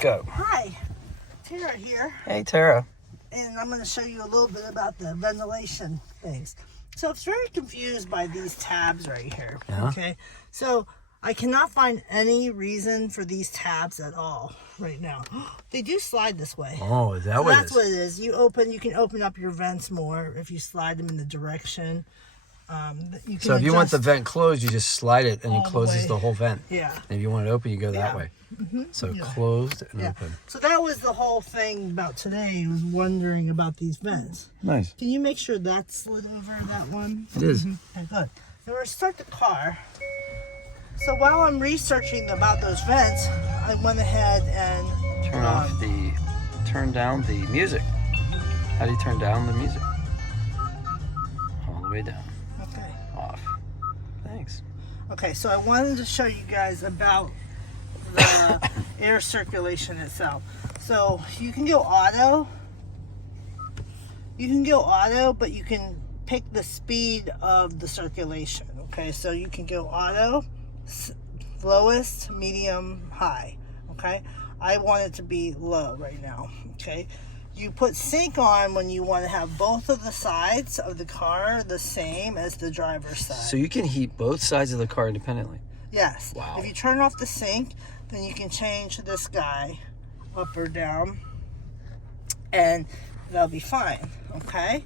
go. Hi, Terra here. Hey, Terra. And I'm going to show you a little bit about the ventilation things. So I was very confused by these tabs right here. Yeah. Okay, so I cannot find any reason for these tabs at all right now. They do slide this way. Oh, is that So what it that's is? what it is. You can open up your vents more if you slide them in the direction. You can So if you want the adjust vent closed, you just slide it and it all the closes way. the whole vent. Yeah. And if you want it open, you go that Yeah. way. So Yeah. closed and Yeah. open. So that was the whole thing about today, was wondering about these vents. Nice. Can you make sure that's slid over, that one? It is. Okay, good. Now we're going to start the car. So while I'm researching about those vents, I went ahead and Turn down the music. How do you turn down the music? All the way down. okay. Off. Thanks. Okay, so I wanted to show you guys about the air circulation itself. So you can go auto. You can go auto, but you can pick the speed of the circulation. Okay, so you can go auto, lowest, medium, high. Okay, I want it to be low right now. Okay, you put sync on when you want to have both of the sides of the car the same as the driver's side. So you can heat both sides of the car independently. Yes. Wow. If you turn off the sync, then you can change this guy up or down, and that'll be fine. Okay.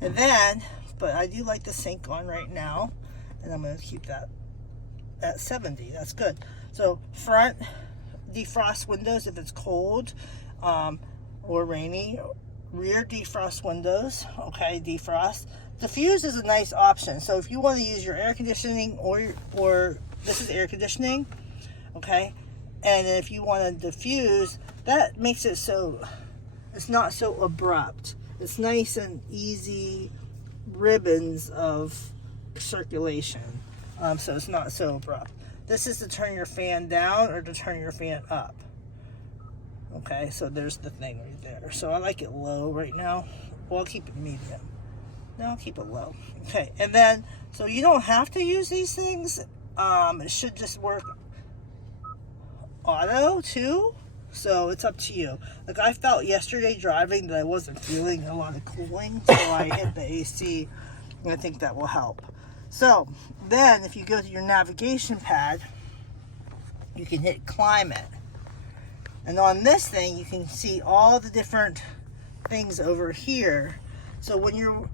And then, but I do like the sync on right now, and I'm going to keep that at 70. That's good. So front defrost windows if it's cold or rainy. Rear defrost windows. Okay, defrost. Diffuse is a nice option. So if you want to use your air conditioning or this is air conditioning, okay, and if you want to diffuse, that makes it so it's not so abrupt. It's nice and easy ribbons of circulation, so it's not so abrupt. This is to turn your fan down or to turn your fan up. Okay, so there's the thing right there. So I like it low right now. Well, I'll keep it medium. No, I'll keep it low. Okay, and then, so you don't have to use these things. It should just work auto too. So it's up to you. Like I felt yesterday driving that I wasn't feeling a lot of cooling, so I hit the AC, and I think that will help. So then if you go to your navigation pad, you can hit climate. And on this thing, you can see all the different things over here. So when you're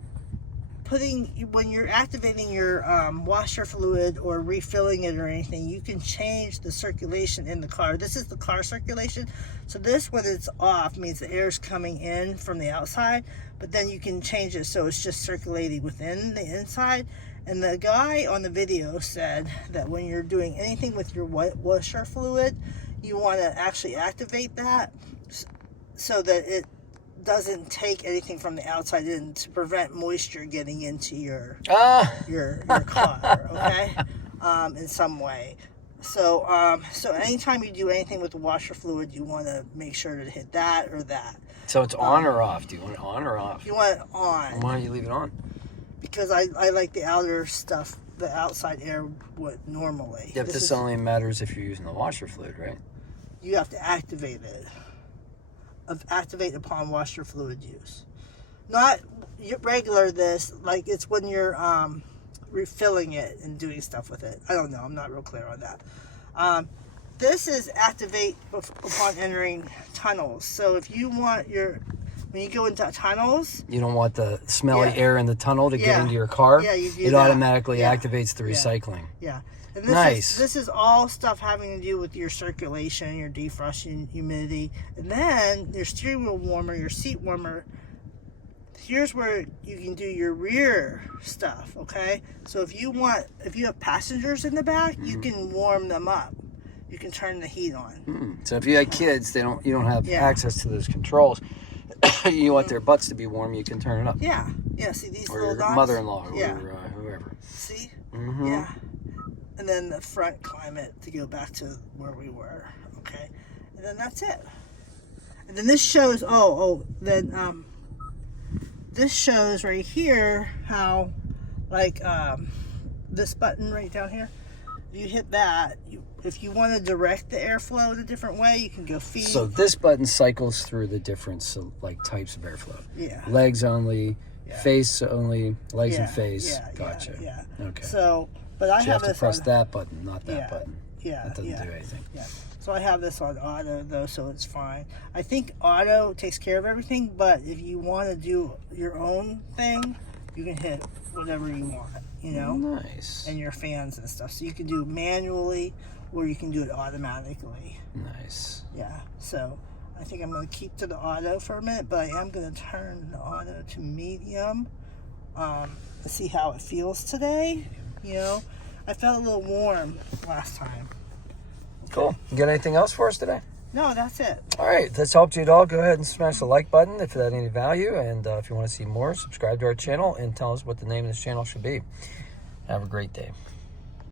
activating your washer fluid or refilling it or anything, you can change the circulation in the car. This is the car circulation. So this, when it's off, means the air is coming in from the outside, but then you can change it so it's just circulating within the inside. And the guy on the video said that when you're doing anything with your washer fluid, you want to actually activate that so that it doesn't take anything from the outside in to prevent moisture getting into your car, okay, in some way. So so anytime you do anything with the washer fluid, you want to make sure to hit that or that. So it's on or off? Do you want it on or off? You want it on. And why don't you leave it on? Because I like the outer stuff, the outside air would normally. Yeah, but this only matters if you're using the washer fluid, right? You have to activate it. Activate upon washer fluid use. Not regular this, like it's when you're refilling it and doing stuff with it. I don't know, I'm not real clear on that. This is activate upon entering tunnels. So if you want when you go into tunnels, you don't want the smelly air in the tunnel to get into your car. Yeah, you do it that. automatically activates the recycling. Yeah. And this is all stuff having to do with your circulation, your defrost, humidity. And then your steering wheel warmer, your seat warmer. Here's where you can do your rear stuff, okay? So if you have passengers in the back, you can warm them up. You can turn the heat on. So if you had kids, you don't have access to those controls. You want their butts to be warm, you can turn it up. Yeah. Yeah, see these or little your dots? mother-in-law or whoever. See? Yeah. And then the front climate to go back to where we were, okay? And then that's it. And then this shows, this shows right here how, like, this button right down here, you hit that, if you want to direct the airflow in a different way, you can go feed. So this button cycles through the different types of airflow. Yeah. Legs only, face only, legs and face. Yeah, Gotcha. Yeah. Okay. So, but I So have you have this to press on, that button, not that button. Yeah. That doesn't do anything. Yeah. So I have this on auto though, so it's fine. I think auto takes care of everything, but if you want to do your own thing, you can hit whatever you want, you know? Nice. And your fans and stuff. So you can do it manually or you can do it automatically. Nice. Yeah. So I think I'm going to keep to the auto for a minute, but I am going to turn the auto to medium to see how it feels today. You know, I felt a little warm last time. Cool. You got anything else for us today? No, that's it. All right. If this helped you at all, go ahead and smash the like button if that had any value. And if you want to see more, subscribe to our channel and tell us what the name of this channel should be. Have a great day.